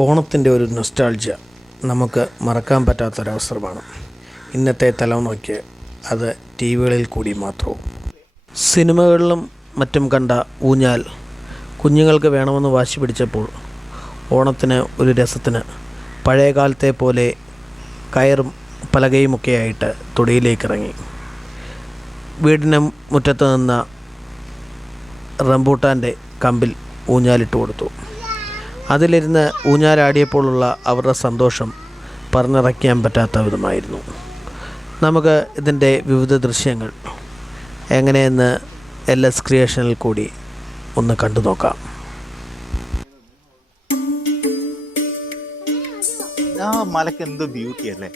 ഓണത്തിൻ്റെ ഒരു നൊസ്റ്റാൾജിയ നമുക്ക് മറക്കാൻ പറ്റാത്തൊരവസരമാണ്. ഇന്നത്തെ തലമുറയ്ക്ക് അത് ടി വികളിൽ കൂടി മാത്രവും. സിനിമകളിലും മറ്റും കണ്ട ഊഞ്ഞാൽ കുഞ്ഞുങ്ങൾക്ക് വേണമെന്ന് വാശി പിടിച്ചപ്പോൾ ഓണത്തിന് ഒരു രസത്തിന് പഴയകാലത്തെ പോലെ കയറും പലകയുമൊക്കെയായിട്ട് തൊടിയിലേക്കിറങ്ങി. വീടിന് മുറ്റത്ത് നിന്ന റംബൂട്ടാൻ്റെ കമ്പിൽ ഊഞ്ഞാലിട്ട് കൊടുത്തു. അതിലിരുന്ന് ഊഞ്ഞാലാടിയപ്പോഴുള്ള അവരുടെ സന്തോഷം പറഞ്ഞറിയിക്കാൻ പറ്റാത്ത വിധമായിരുന്നു. നമുക്ക് ഇതിൻ്റെ വിവിധ ദൃശ്യങ്ങൾ എങ്ങനെയെന്ന് LS ക്രിയേഷനിൽ കൂടി ഒന്ന് കണ്ടു നോക്കാം. ആ മലക്ക് എന്തോ ബ്യൂട്ടി അല്ലേ.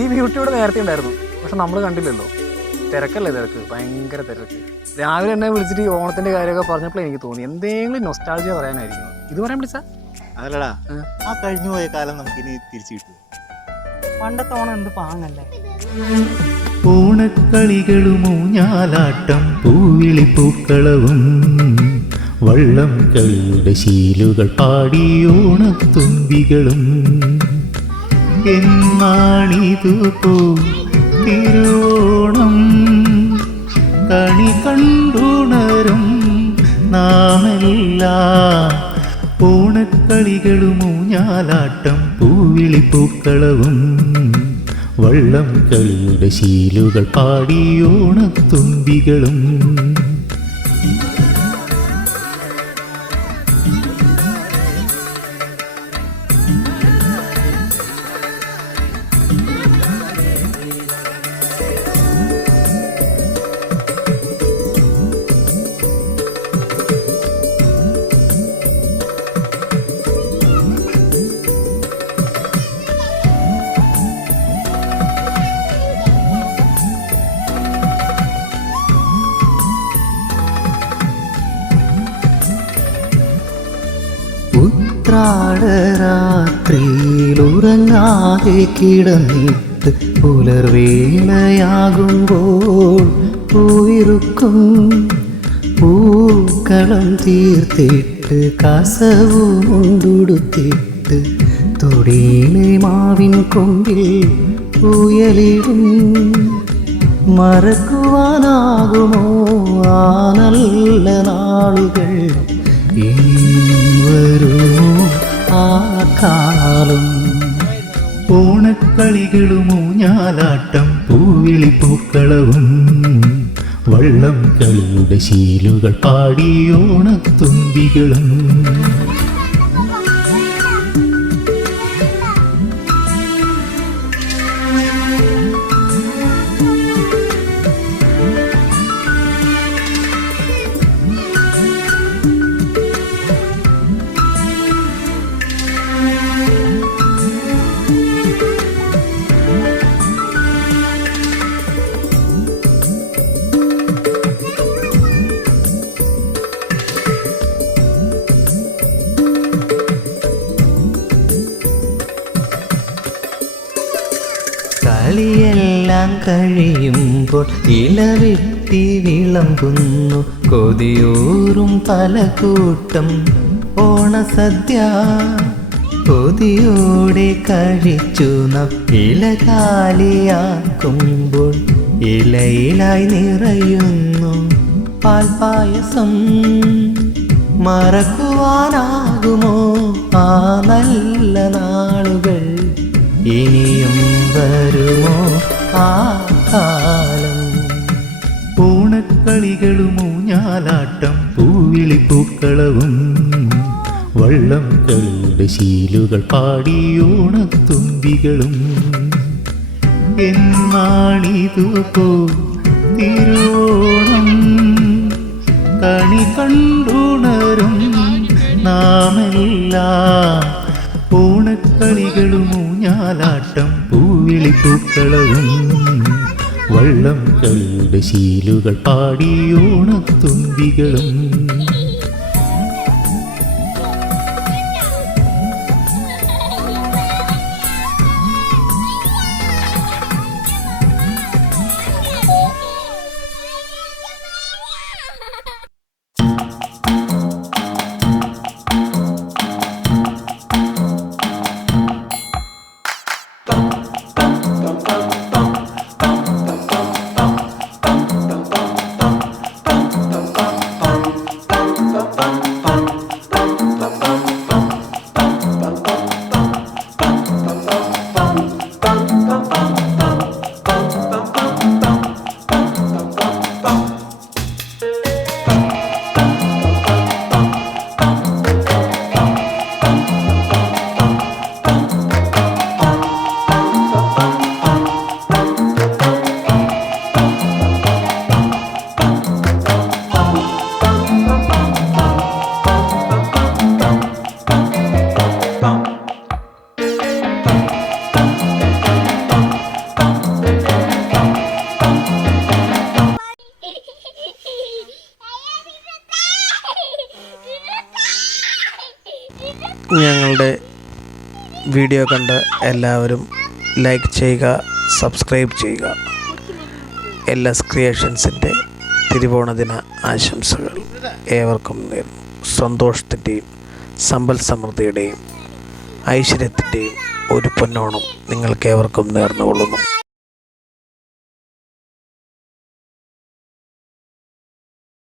ഈ ബ്യൂട്ടി ഇവിടെ നേരത്തെ ഉണ്ടായിരുന്നു, പക്ഷെ നമ്മൾ കണ്ടില്ലല്ലോ. തിരക്കല്ലേ, ഭയങ്കര തിരക്ക്. രാവിലെ എന്നെ വിളിച്ചിട്ട് ഈ ഓണത്തിന്റെ കാര്യമൊക്കെ പറഞ്ഞപ്പോൾ എനിക്ക് തോന്നി എന്തെങ്കിലും നൊസ്റ്റാൾജിയ പറയാനായിരിക്കും. ഇത് പറയാൻ വിളിച്ചാ അതല്ലടാ, ആ കഴിഞ്ഞു പോയ കാലം നമുക്കിനി തിരിച്ചു കിട്ടും. പണ്ടത്തെ ഓണം എന്ത് പാങ്ങല്ലേ. ഓണക്കളികളും ഊഞ്ഞാലാട്ടം പൂവിളി പൂക്കളവും വള്ളം കളിയുടെ ശീലുകൾ പാടി ഓണത്തുമ്പികളും എന്നാണിതുപോ തിരുവോണം കണി കണ്ടുണരും നാമെല്ലാം. ഓണക്കളികളും ഊഞ്ഞാലാട്ടം പൂവിളി പൂക്കളവും വള്ളം കളിയുടെ ശീലുകൾ പാടി ഓണത്തുമ്പികളും ഉത്രാടരാത്രിയിൽ ഉറങ്ങാതെ കിടന്നിട്ട് പുലർവേളയാകുമ്പോൾ പൂവിറുക്കും പൂക്കളം തീർത്തിട്ട് കസവുമുണ്ടുടുത്തിട്ട് തൊടിയിലെ മാവിൻ കൊമ്പിൽ പൂയലിടും. മറക്കുവാനാകുമോ ആ നല്ല നാളുകൾ, വരുമോ ആ കാലം. ഓണക്കളികളും ഊഞ്ഞാലാട്ടം പൂവിളി പൂക്കളവും വള്ളം കളിയുടെ ശീലുകൾ പാടി ഓണത്തുമ്പികളും കളിയെല്ലാം കഴിയുമ്പോൾ ഇലവെട്ടി വിളമ്പുന്നു കൊതിയൂറും പലകൂട്ടം ഓണസദ്യ. കൊതിയോടെ കഴിച്ചു നാം ഇല കാലിയാക്കുമ്പോൾ ഇലയിലായി നിറയുന്നു പാൽപായസം. മറക്കുവാനാകുമോ ആ നല്ല നാളുകൾ, ഇനിയും വരുമോ ആ കാലം. ഓണക്കളികളും ഊഞ്ഞാലാട്ടം പൂവിളി പൂക്കളവും വള്ളം കളിയുടെ ശീലുകൾ പാടി ഓണത്തുമ്പികളും എന്നാണിതുപോ തിരുവോണം കണി കണ്ടുണരും നാമെല്ലാം. ഓണക്കളികളും ഊഞ്ഞാലാട്ടം പൂവിളി പൂക്കളവും വള്ളം കളിയുടെ ശീലുകൾ പാടി ഓണത്തുമ്പികളും ഞങ്ങളുടെ വീഡിയോ കണ്ട് എല്ലാവരും ലൈക്ക് ചെയ്യുക, സബ്സ്ക്രൈബ് ചെയ്യുക. LS ക്രിയേഷൻസിൻ്റെ തിരുവോണദിന ആശംസകൾ ഏവർക്കും നേരുന്നു. സന്തോഷത്തിൻ്റെയും സമ്പൽ സമൃദ്ധിയുടെയും ഐശ്വര്യത്തിൻ്റെയും ഒരു പൊന്നോണം നിങ്ങൾക്കേവർക്കും നേർന്നുകൊള്ളുന്നു.